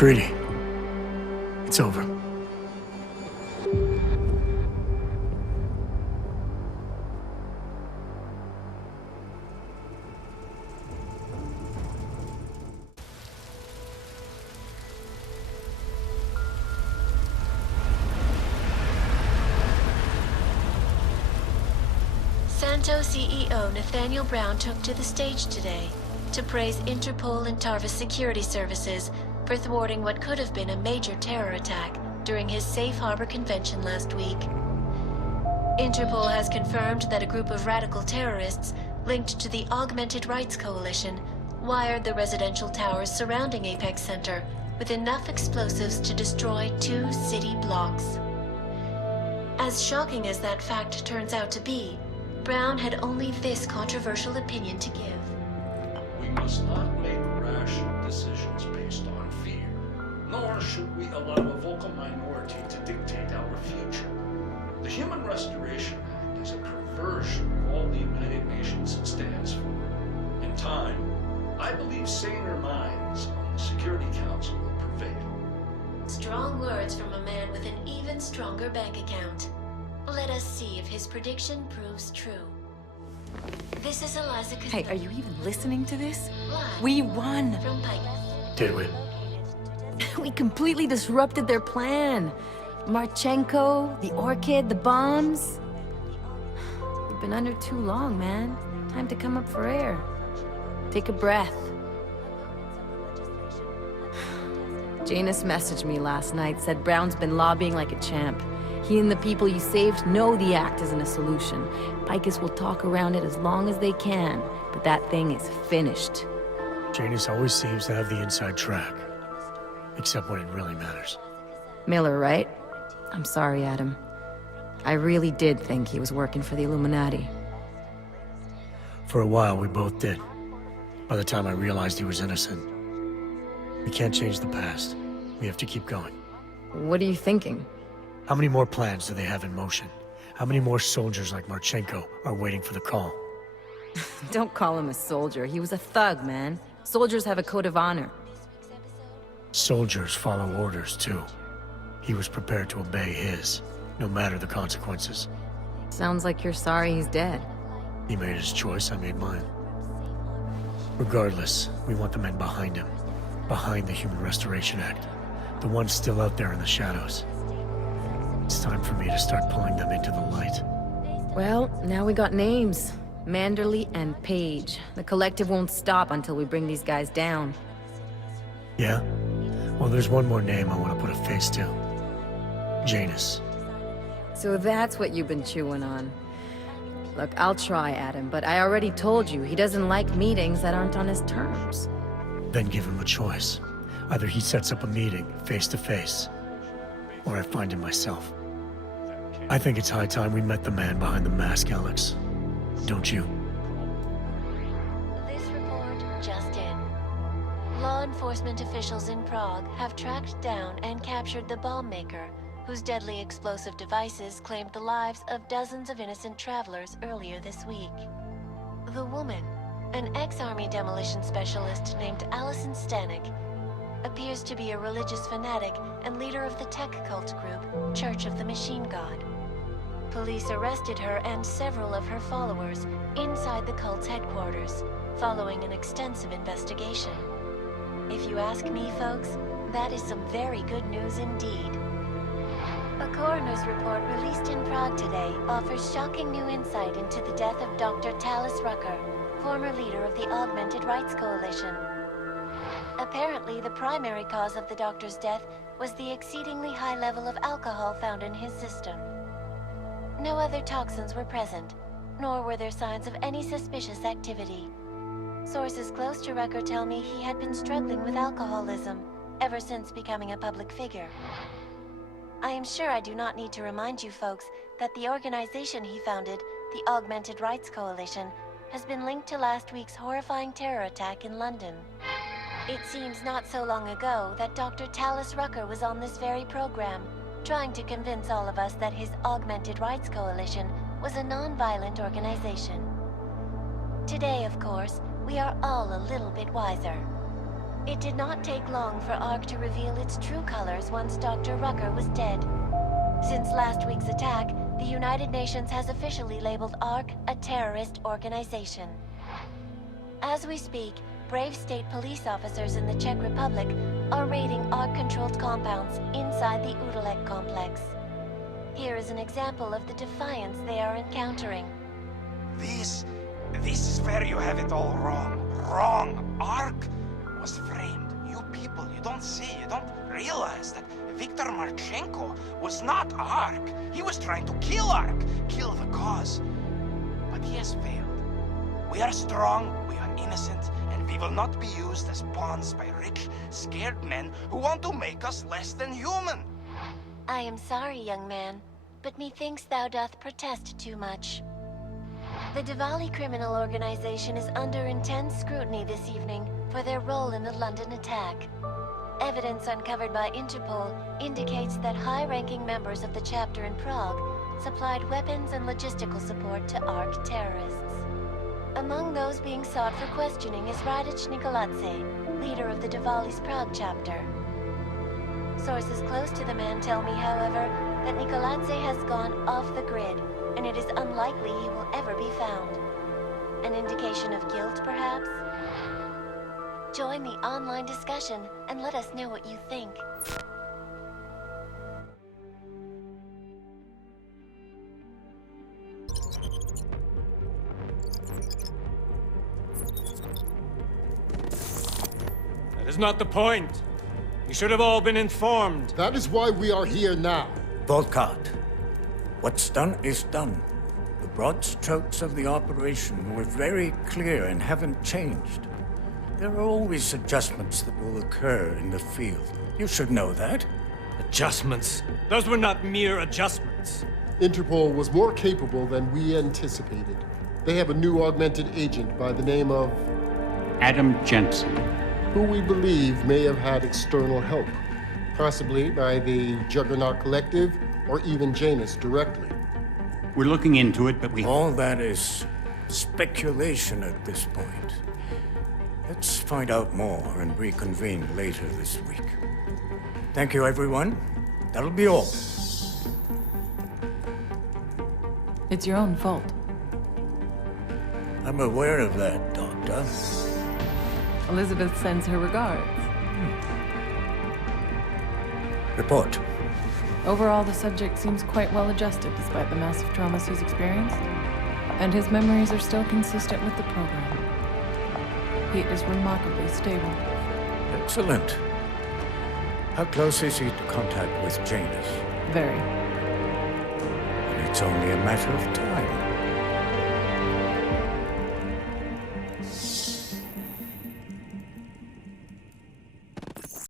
McCready. It's over. Santo CEO Nathaniel Brown took to the stage today to praise Interpol and Tarvis security services for thwarting what could have been a major terror attack during his Safe Harbor convention last week. Interpol has confirmed that a group of radical terrorists linked to the Augmented Rights Coalition wired the residential towers surrounding Apex Center with enough explosives to destroy 2 city blocks. As shocking as that fact turns out to be, Brown had only this controversial opinion to give. We must not make rash decisions based on fear, nor should we allow a vocal minority to dictate our future. The Human Restoration Act is a perversion of all the United Nations stands for. In time, I believe saner minds on the Security Council will prevail. Strong words from a man with an even stronger bank account. Let us see if his prediction proves true. This is Eliza. Hey, are you even listening to this? Live We won! from Pike. Did we? We completely disrupted their plan. Marchenko, the orchid, the bombs. We've been under too long, man. Time to come up for air. Take a breath. Janus messaged me last night, said Brown's been lobbying like a champ. He and the people you saved know the act isn't a solution. Picus will talk around it as long as they can, but that thing is finished. Janus always seems to have the inside track. Except when it really matters. Miller, right? I'm sorry, Adam. I really did think he was working for the Illuminati. For a while, we both did. By the time I realized he was innocent. We can't change the past. We have to keep going. What are you thinking? How many more plans do they have in motion? How many more soldiers like Marchenko are waiting for the call? Don't call him a soldier. He was a thug, man. Soldiers have a code of honor. Soldiers follow orders, too. He was prepared to obey his, no matter the consequences. Sounds like you're sorry he's dead. He made his choice, I made mine. Regardless, we want the men behind him. Behind the Human Restoration Act. The ones still out there in the shadows. It's time for me to start pulling them into the light. Well, now we got names. Manderley and Page. The collective won't stop until we bring these guys down. Yeah? Well, there's one more name I want to put a face to. Janus. So that's what you've been chewing on. Look, I'll try, Adam, but I already told you he doesn't like meetings that aren't on his terms. Then give him a choice. Either he sets up a meeting, face to face, or I find him myself. I think it's high time we met the man behind the mask, Alex. Don't you? This report just in. Law enforcement officials in Prague have tracked down and captured the bomb maker, whose deadly explosive devices claimed the lives of dozens of innocent travelers earlier this week. The woman, an ex-army demolition specialist named Allison Stanek, appears to be a religious fanatic and leader of the tech cult group, Church of the Machine God. Police arrested her and several of her followers inside the cult's headquarters, following an extensive investigation. If you ask me, folks, that is some very good news indeed. A coroner's report released in Prague today offers shocking new insight into the death of Dr. Talis Rucker, former leader of the Augmented Rights Coalition. Apparently, the primary cause of the doctor's death was the exceedingly high level of alcohol found in his system. No other toxins were present, nor were there signs of any suspicious activity. Sources close to Rucker tell me he had been struggling with alcoholism ever since becoming a public figure. I am sure I do not need to remind you folks that the organization he founded, the Augmented Rights Coalition, has been linked to last week's horrifying terror attack in London. It seems not so long ago that Dr. Talis Rucker was on this very program, trying to convince all of us that his Augmented Rights Coalition was a non-violent organization. Today, of course, we are all a little bit wiser. It did not take long for ARC to reveal its true colors once Dr. Rucker was dead. Since last week's attack, the United Nations has officially labeled ARC a terrorist organization. As we speak, brave state police officers in the Czech Republic are raiding ARC-controlled compounds inside the Udalek complex. Here is an example of the defiance they are encountering. This is where you have it all wrong. Wrong. ARC was framed. You people, you don't see, you don't realize that Viktor Marchenko was not ARC. He was trying to kill ARC, kill the cause. But he has failed. We are strong, we are innocent, and we will not be used as pawns by rich, scared men who want to make us less than human. I am sorry, young man, but methinks thou doth protest too much. The Diwali criminal organization is under intense scrutiny this evening for their role in the London attack. Evidence uncovered by Interpol indicates that high-ranking members of the chapter in Prague supplied weapons and logistical support to ARC terrorists. Among those being sought for questioning is Radic Nikoladze, leader of the Diwali's Prague chapter. Sources close to the man tell me, however, that Nikoladze has gone off the grid, and it is unlikely he will ever be found. An indication of guilt, perhaps? Join the online discussion and let us know what you think. That is not the point. You should have all been informed. That is why we are here now. Volkart, what's done is done. The broad strokes of the operation were very clear and haven't changed. There are always adjustments that will occur in the field. You should know that. Adjustments? Those were not mere adjustments. Interpol was more capable than we anticipated. They have a new augmented agent by the name of Adam Jensen, who we believe may have had external help, possibly by the Juggernaut Collective or even Janus directly. we're looking into it, but we... All that is speculation at this point. Let's find out more and reconvene later this week. Thank you, everyone. That'll be all. It's your own fault. I'm aware of that, Doctor. Elizabeth sends her regards. Report. Overall, the subject seems quite well adjusted despite the massive traumas he's experienced. And his memories are still consistent with the program. He is remarkably stable. Excellent. How close is he to contact with Janus? Very. And it's only a matter of time.